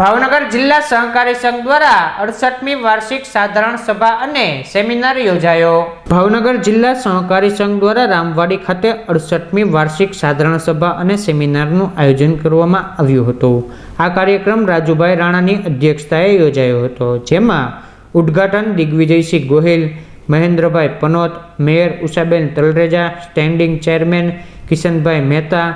ભાવનગર જિલ્લા સહકારી સંઘ દ્વારા 68મી વાર્ષિક સાધારણ સભા અને સેમિનાર યોજાયો। ભાવનગર જિલ્લા સહકારી સંઘ દ્વારા રામવાડી ખાતે 68મી વાર્ષિક સાધારણ સભા અને સેમિનારનું આયોજન કરવામાં આવ્યું હતું। આ કાર્યક્રમ રાજુભાઈ રાણાની અધ્યક્ષતાએ યોજાયો હતો, જેમાં ઉદ્ઘાટન દિગ્વિજયસિંહ ગોહિલ, મહેન્દ્રભાઈ પનોત, મેયર ઉષાબેન તલરેજા, સ્ટેન્ડિંગ ચેરમેન કિશનભાઈ મહેતા,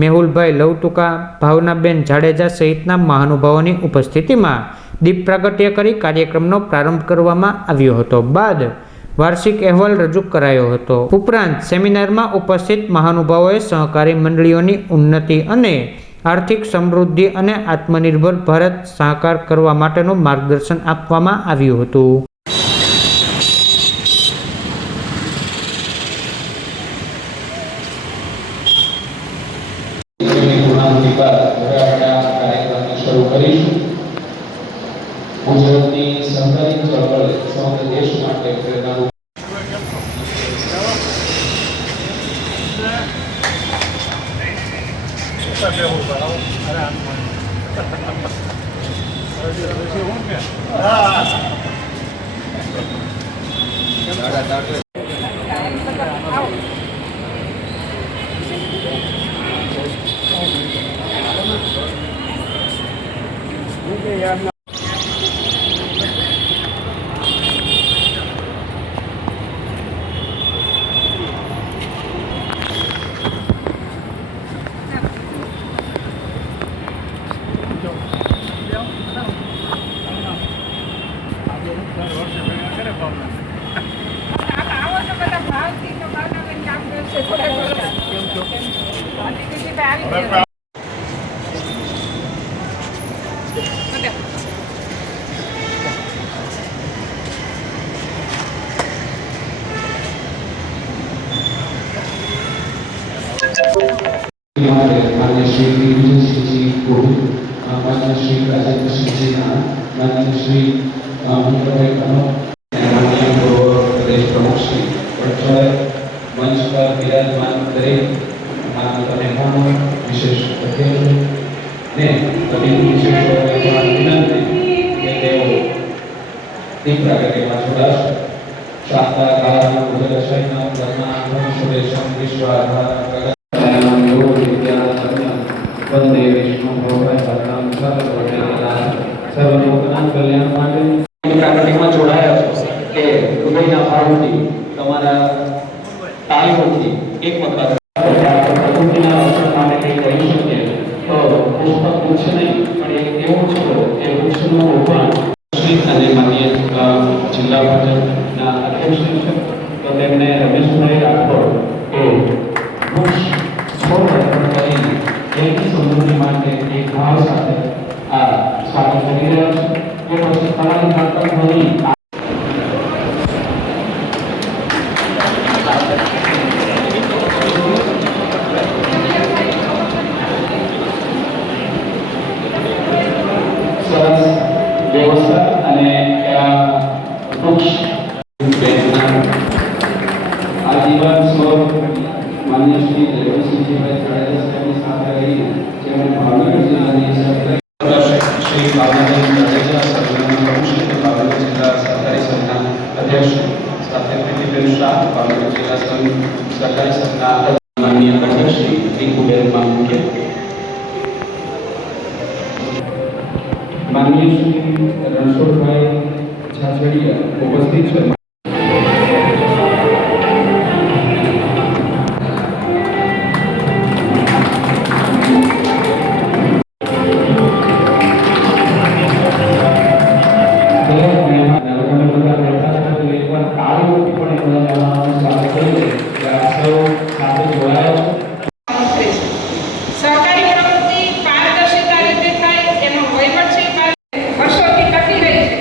મેહુલભાઈ લવટુકા, ભાવનાબેન જાડેજા સહિતના મહાનુભાવોની ઉપસ્થિતિમાં દીપ પ્રાગટ્ય કરી કાર્યક્રમનો પ્રારંભ કરવામાં આવ્યો હતો। બાદ વાર્ષિક અહેવાલ રજૂ કરાયો હતો। ઉપરાંત સેમિનારમાં ઉપસ્થિત મહાનુભાવોએ સહકારી મંડળીઓની ઉન્નતિ અને આર્થિક સમૃદ્ધિ અને આત્મનિર્ભર ભારત સાકાર કરવા માટેનું માર્ગદર્શન આપવામાં આવ્યું હતું। ગુજરાતની સહકારી ચળવળ સમગ્ર દેશ માટે પ્રેરણારૂપ मान्य श्री विजय जी गोहिल, मान्य श्री राजेंद्र सिंह जी, मान्य श्री महेंद्रभाई पनोत, माननीय पूर्व प्रदेश प्रमुख श्री वत्सल मंच पर विराजमान दरेक माननीय मेहमानों, विशेष अतिथिओं ने अभी विशेष विनंती કે તેઓ દીપ પ્રાગટ્યમાં જોડાશે। શાસ્ત્રા કાળના ઉદયશયના બ્રહ્મા સુરેશમ વિશ્વાધાર वंदे विष्णु भगवान सर्वलोकना कल्याण માટે કાર્યક્રમમાં જોડાયા છો કે હૃદયના ભાવથી તમારા તાળીઓથી એક વખત પ્રકૃતિના રક્ષણ માટે કંઈ કરી શકીએ તો પુષ્પ વૃક્ષ નહીં પણ એક એવો છોડો એ વૃક્ષનું રોપણ અને માન્ય જિલ્લા ભાજપના અધ્યક્ષ છે તો તેમને રમેશભાઈ રાઠોડ એ વૃક્ષ છોડ રોપણ કરી એની સમૃદ્ધિ માટે એક ભાવ સાથે આ સ્વાગત કરી રહ્યા છે। એ પછી તમારી કર્તવ્યની સરસ વ્યવસ્થા અને વૃક્ષ આજીવન સ્વરૂપ માન્ય શ્રી જગદીશજીભાઈ જાડેજા સાહેબની સાથે રહી જેમણે ભાવનગર જિલ્લાની શ્રી ભાવનાબેન જાડેજા સર્વના પ્રમુખ શ્રી ભાવનગર જિલ્લા સહકારી સંઘના અધ્યક્ષ સાથે પ્રીતિબેન શાહ ભાવનગર જિલ્લા સહકારી સંઘના માનનીય અધ્યક્ષ શ્રી રિંકુબેન માંગુકિયા, માનનીય શ્રી રણછોડભાઈ ઝાઝડિયા ઉપસ્થિત છે। વર્ષોથી ટકી રહી છે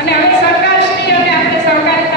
અને હવે સરકારશ્રી અને આપણે સહકારી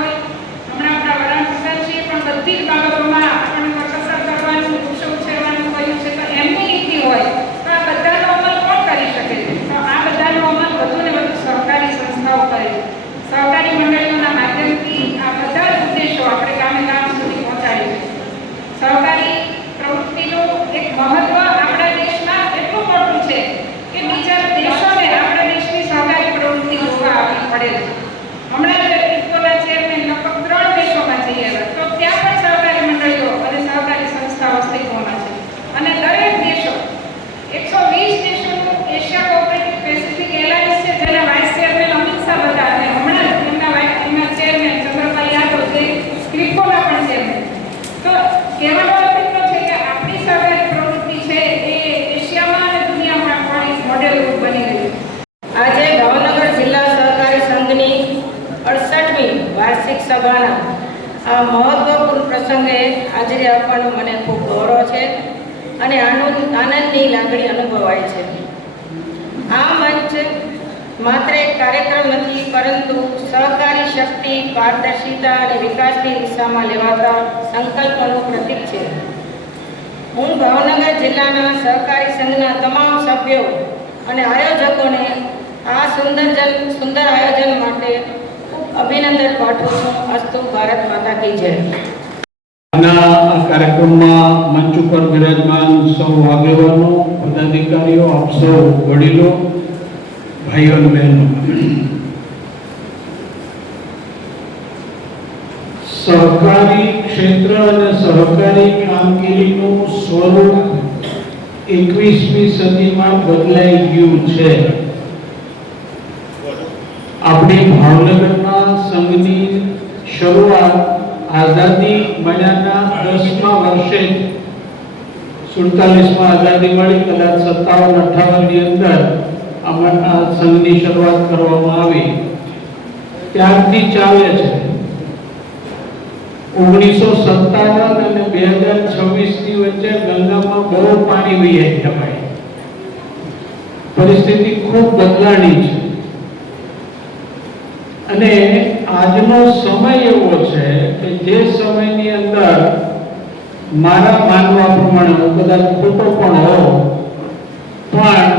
હોય, હમણાં આપણા વડાપ્રધાન છે પણ બધી જ બાબતોમાં આપણને કસરત કરવાનું, વૃક્ષો ઉછેરવાનું કહ્યું છે, તો એમની નીતિ હોય તો આ બધાનો અમલ કોણ કરી શકે છે? તો આ બધાનો અમલ વધુ ને વધુ સહકારી સંસ્થાઓ કરે છે. સહકારી મંડળીઓના માધ્યમથી આ બધા જ ઉદ્દેશો આપણે ગામે ગામ સુધી પહોંચાડીએ છીએ. સહકારી પ્રવૃત્તિનું એક મહત્વ આપણા દેશમાં એટલું મોટું છે કે બીજા દેશોને આપણા દેશની સહકારી પ્રવૃત્તિ જોવા આવવી પડે છે. હમણાં જ ઇફકોના ચેરમેન લગભગ 3 દેશોમાં જઈ આવ્યા, તો ત્યાં પણ સહકારી મંડળીઓ અને સહકારી સંસ્થાઓ અસ્તિત્વમાં છે. અને દરેક દેશો 120 દેશોનું એશિયા કોઓપરેટિવ પેસિફિક એલાયન્સ છે, જેના વાઇસ ચેરમેન અમિત શાહ હતા અને હમણાં જ એમના ચેરમેન ચંદ્રભાઈ યાદવ જે સ્ક્રિપ્કોના પણ ચેરમેન. તો કહેવાનો અર્થ એટલો છે કે આપણી સહકારી પ્રવૃત્તિ છે એ એશિયામાં અને દુનિયામાં પણ એક મોડેલરૂપ બની રહી છે. આજે ભાવનગર જિલ્લા સહકારી સંઘની 68મી વાર્ષિક સભાના આ મહત્વપૂર્ણ પ્રસંગે હાજરી આપવાનું મને ખૂબ ગૌરવ છે અને આનંદની લાગણી અનુભવાય છે. આ મંચ માત્ર એક કાર્યક્રમ નથી, પરંતુ સહકારી શક્તિ, પારદર્શિતા અને વિકાસની દિશામાં લેવાતા સંકલ્પોનું પ્રતીક છે. હું ભાવનગર જિલ્લાના સહકારી સંઘના તમામ સભ્યો અને આયોજકોને આ સુંદર આયોજન માટે ખૂબ અભિનંદન પાઠવું છું. અસ્તુ ભારત માતા કી જય. આ કાર્યક્રમમાં મંચ ઉપર બિરાજમાન સૌ આગેવાનો, પદાધિકારીઓ, આપ સૌ વડીલો, ભાઈઓ અને બહેનો, સહકારી ક્ષેત્ર અને સહકારી કામગીરીનું સ્વરૂપ 21મી સદીમાં બદલાઈ ગયું છે. આપણી ભાવનગરના સંઘની શરૂઆત આઝાદી મળ્યાના 10મા વર્ષે 47માં આઝાદી મળી, કદાચ 57-58 ની અંદર આ સંઘની શરૂઆત કરવામાં આવી. ત્યારથી ચાલે છે. 1957 અને 2026 ની વચ્ચે ગંગામાં બહુ પાણી વહી ગયા. પરિસ્થિતિ ખૂબ બદલાણી છે અને આજનો સમય એવો છે કે જે સમયની અંદર મારા માનવા પ્રમાણે, હું કદાચ ખોટો પણ હોઉં, પણ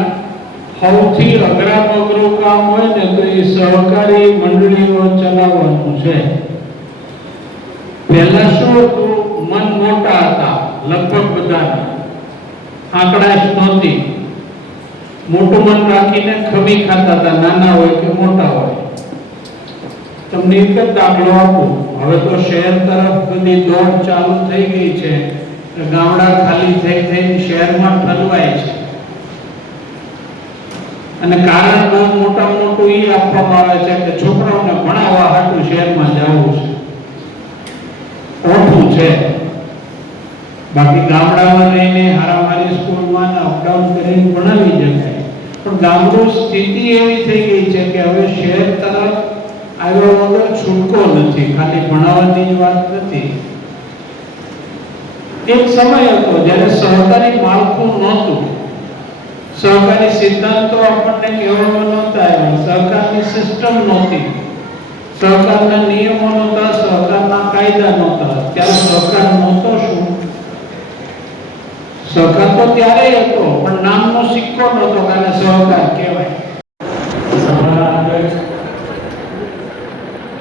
સૌથી અઘરામાં અઘરું કામ હોય ને તો એ સહકારી મંડળીઓ ચલાવવાનું છે. પહેલા શું હતું? મન મોટા હતા લગભગ બધાના, આંકડાશ નહોતી. મોટું મન રાખીને ખમી ખાતા હતા, નાના હોય કે મોટા હોય. તમને એક જ દાખલો આપું. હવે તો શહેર તરફ બધી દોડ ચાલુ થઈ ગઈ છે. ગામડા ખાલી થઈ થઈને શહેરમાં ઠલવાય છે અને કારણ બહુ મોટું એ આપવામાં આવે છે કે છોકરાઓને ભણાવવા હાટું શહેરમાં જવું છે, ઓછું છે. બાકી ગામડામાં રહીને હારામારી સ્કૂલમાં અપડાઉન કરીને ભણાવી શકાય. પણ ગામડું સ્થિતિ એવી થઈ ગઈ છે કે હવે શહેર તરફ આવ્યા વગર છૂટકો નથી. ખાલી ભણાવવાની જ વાત નથી. એક સમય હતો જ્યારે સહકારી માળખું નહોતું, સહકારી સિદ્ધાંતો આપણને કહેવામાં નહોતા આવ્યા, સહકારની સિસ્ટમ નહોતી, સહકારના નિયમો નહોતા, સહકારના કાયદા નહોતા. ત્યારે સહકાર નહોતો શું? સહકાર તો ત્યારે હતો પણ નામનો સિક્કો નહોતો કે સહકાર કહેવાય.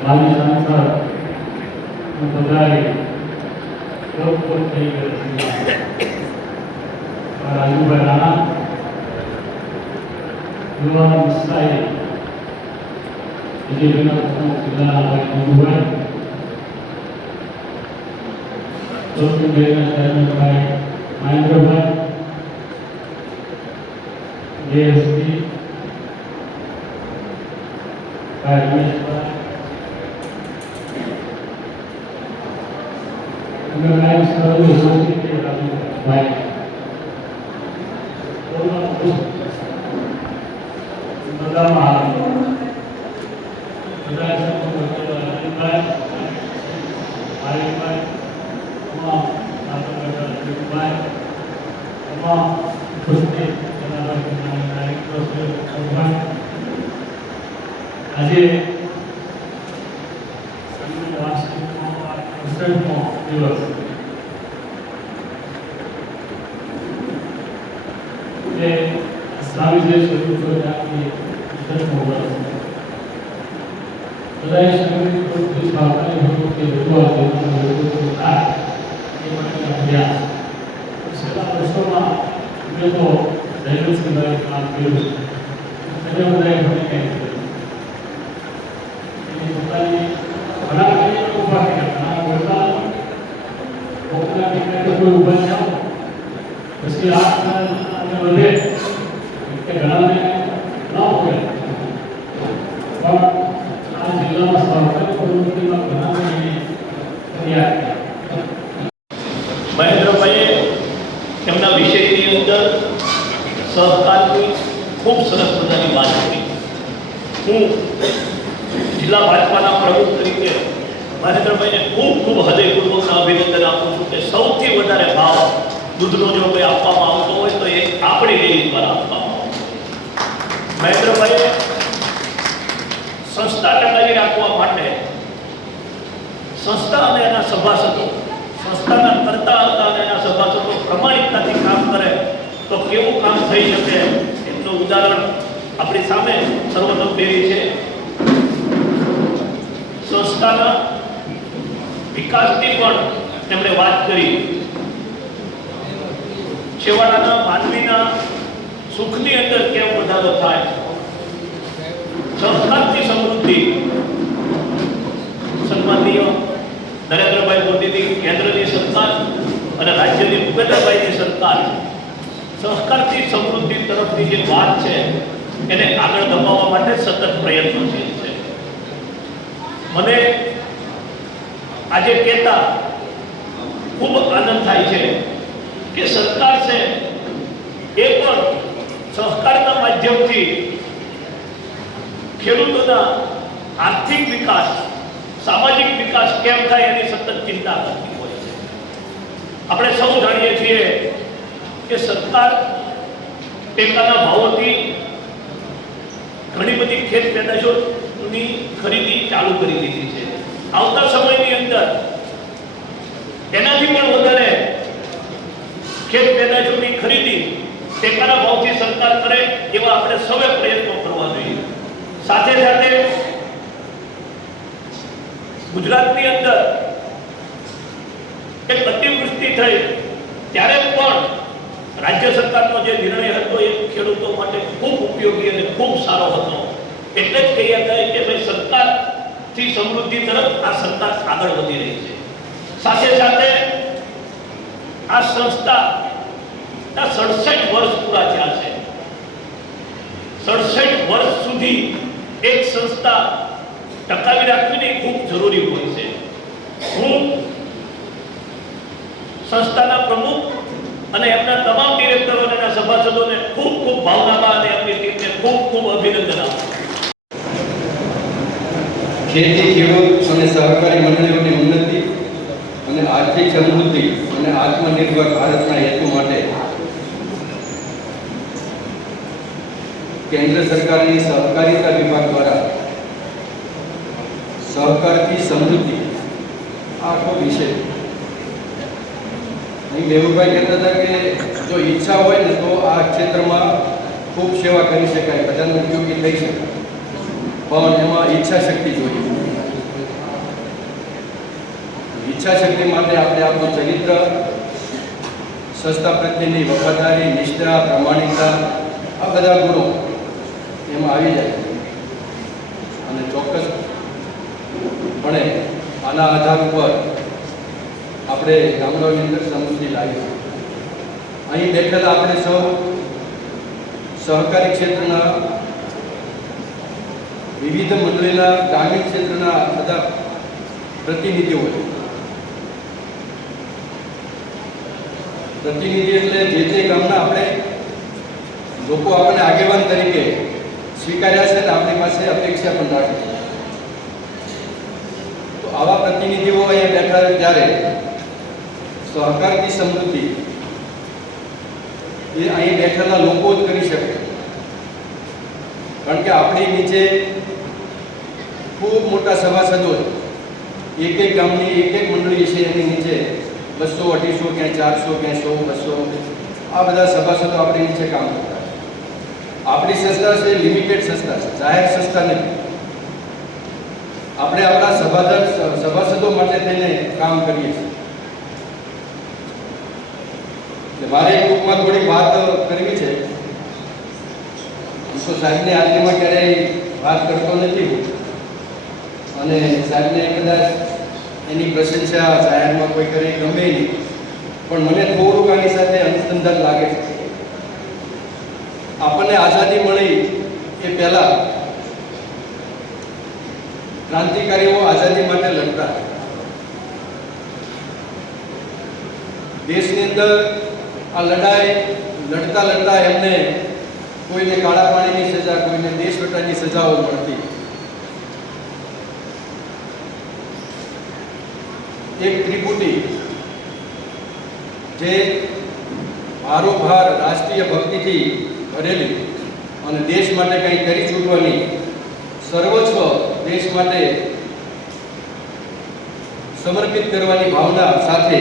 મારી સંસ્થા બધાએ લોકપ્રિય થઈ ગઈ છે. રાજુભાઈ રાણા, યુવાન મસ્તાઈ, વિજયભાઈના પ્રમુખ જિલ્લાના મંજુભાઈ, ચોથીભાઈના ચેરમેનભાઈ મહેન્દ્રભાઈ, જેએસપી ભાઈ Rameshbhai, Organize the society by આજે 68મો દિવસ. એ ઇસ્લામી દેશ ઉદ્યોગની 68મો વર્ષ. બધાએ સંગઠિત પ્રવૃત્તિ સ્થાપનાની પ્રવૃત્તિ રજૂઆત થાય એ માટેના પ્રયાસ. છેલ્લા વર્ષોમાં મેં તો દૈનિક કામ કર્યું છે. તમે બધાએ ઘણી કંઈ કર્યું. એની પોતાની ઘણા કંઈ ઊભા કર્યા, ઘણા બોલતા પોતાના ટીકાથી કોઈ ઊભા જાઓ પછી આ વધે કે ઘણાને ન હોય પણ આ જિલ્લામાં સહકારી પ્રવૃત્તિમાં ઘણા તૈયાર. મહેન્દ્રભાઈએ તેમના વિષયની અંદર સહકારની ખૂબ સરસ મજાની વાત કરી. હું જિલ્લા ભાજપાના પ્રમુખ તરીકે મહેન્દ્રભાઈને ખૂબ ખૂબ હૃદયપૂર્વકના અભિનંદન આપું છું કે સૌથી વધારે ભાવ દૂધનો જો કોઈ આપવામાં આવતો હોય તો એ આપણી ડેરી દ્વારા આપવામાં આવે. મહેન્દ્રભાઈએ સંસ્થા ટકાવી રાખવા માટે સંસ્થા અને એના સભાસદો, સંસ્થાના કરતા હતા અને એના સભાસદો પ્રમાણિકતાથી કામ કરે તો કેવું કામ થઈ શકે એનું ઉદાહરણ આપણી સામે સર્વોત્તમ ડેરી છે. સંસ્થાના વિકાસની પણ તેમણે વાત કરી. છેવાડાના માનવીના સુખની અંદર કેમ વધારો થાય, સહકારથી સમૃદ્ધિ. સન્માનીય નરેન્દ્રભાઈ મોદીની કેન્દ્રની સરકાર અને રાજ્યની ભૂપેન્દ્રભાઈની સરકાર સહકારથી સમૃદ્ધિ તરફની જે વાત છે એને આગળ ધપાવવા માટે સતત પ્રયત્નશીલ છે. મને આજે કહેતા ખૂબ આનંદ થાય છે કે સરકાર છે એ પણ સહકારના માધ્યમથી ખેડૂતોના આર્થિક વિકાસ, સામાજિક વિકાસ કેમ થાય એની સતત ચિંતા કરતી હોય છે. આપણે સૌ જાણીએ છીએ કે સરકાર ટેકાના ભાવોથી ઘણી બધી ખેત પેદાશોની ખરીદી ચાલુ કરી દીધી છે. આવતા સમયની અંદર એનાથી પણ વધારે ખેત પેદાશોની ખરીદી ટેકાના ભાવથી સરકાર કરે એવા આપણે સૌએ પ્રયત્નો કરવા જોઈએ. સાથે સાથે ગુજરાતની અંદર એક અતિવૃષ્ટિ થઈ ત્યારે પણ રાજ્ય સરકારનો જે નિર્ણય હતો એ ખેડૂતો માટે ખૂબ ઉપયોગી અને ખૂબ સારો હતો. એટલે જ કહી શકાય કે ભાઈ સરકારથી સમૃદ્ધિ તરફ આ સરકાર આગળ વધી રહી છે. સાથે સાથે આ સંસ્થા 67 વર્ષ પૂરા થયા છે. 67 વર્ષ સુધી એક સંસ્થા ટકાવી રાખવી ખૂબ જરૂરી હોય છે. હું સંસ્થાના પ્રમુખ અને એમના તમામ ડિરેક્ટરો અને એના સભાસદોને ખૂબ ખૂબ ભાવનામાં અને એમની ટીમને ખૂબ ખૂબ અભિનંદન આપું. ખેતી, ખેડૂત અને સહકારી મંડળીઓની ઉન્નતિ અને આર્થિક સમૃદ્ધિ અને આત્મનિર્ભર ભારતના હેતુ માટે કેન્દ્ર સરકારની સહકારિતા વિભાગ દ્વારા સહકારથી સમૃદ્ધિ આખો વિષય. અહીં મેહુલભાઈ કહેતા હતા કે જો ઈચ્છા હોય ને તો આ ક્ષેત્રમાં ખૂબ સેવા કરી શકાય, બધાને ઉપયોગી થઈ શકે, પણ એમાં ઈચ્છા શક્તિ જોઈએ. ઈચ્છા શક્તિ માટે આપણે આપણું ચરિત્ર, સંસ્થા પ્રત્યેની વફાદારી, નિષ્ઠા, પ્રમાણિકતા આ બધા ગુણો એમાં આવી જાય અને ચોક્કસપણે આના આધાર ઉપર આપણે ગામડાઓની અંદર સમૃદ્ધિ લાવી. અહીં બેઠેલા આપણે સૌ સહકારી ક્ષેત્રના વિવિધ મંડળીના, ગ્રામીણ ક્ષેત્રના બધા પ્રતિનિધિઓ છે. પ્રતિનિધિ એટલે જે તે ગામના આપણે લોકો આપણને આગેવાન તરીકે સ્વીકાર્યા છે ને આપણી પાસે અપેક્ષા પણ રાખે છે. તો આવા પ્રતિનિધિઓ અહીંયા બેઠા ત્યારે સહકારની સમૃદ્ધિ એ અહીં બેઠેલા લોકો જ કરી શકે. કારણ કે આપણી નીચે ખૂબ મોટા સભાસદો એક ગામની એક મંડળી છે એની નીચે 200, 250, ક્યાંય 400, ક્યાંય 100, 200 આ બધા સભાસદો આપણી નીચે કામ કરતા. આપણી સંસ્થા છે લિમિટેડ સંસ્થા છે, જાહેર સંસ્થા નથી. આપણે આપણા સભાસદો માટે થઈને કામ કરીએ છીએ. મારે ટૂંકમાં થોડીક વાત કરવી છે. તો સાહેબની હાજરીમાં ક્યારેય વાત કરતો નથી હું, અને સાહેબને કદાચ એની પ્રશંસા જાહેરમાં કોઈ કરે ગમે નહીં, પણ મને થોડુંક આની સાથે અનુસંધાન લાગે છે. આપણને આઝાદી મળી એ પહેલા ક્રાંતિકારીઓ આઝાદી માટે લડતા. દેશની અંદર આ લડાઈ લડતા એમને કોઈને કાળા પાણીની સજા, કોઈને દેશ વટાની સજાઓ મળતી. એક ત્રિપુટી જે ભારોભાર રાષ્ટ્રીય ભક્તિથી ભરેલી અને દેશ માટે કંઈ કરી છૂટવાની, સર્વસ્વ દેશ માટે સમર્પિત કરવાની ભાવના સાથે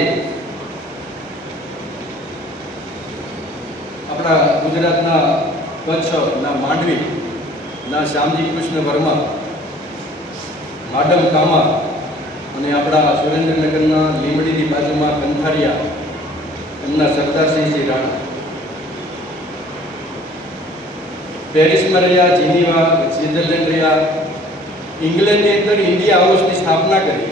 આપણા ગુજરાતના કચ્છના માંડવીના શ્યામજી કૃષ્ણ વર્મા, માડમ કામા અને આપણા સુરેન્દ્રનગરના લીંબડીની બાજુમાં કંથારિયા એમના સરદારસિંહજી રાણા, પેરિસમાં રહ્યા, જીનીવા, સ્વિટ્ઝરલેન્ડ રહ્યા, ઇંગ્લેન્ડની અંદર ઇન્ડિયા હાઉસની સ્થાપના કરી.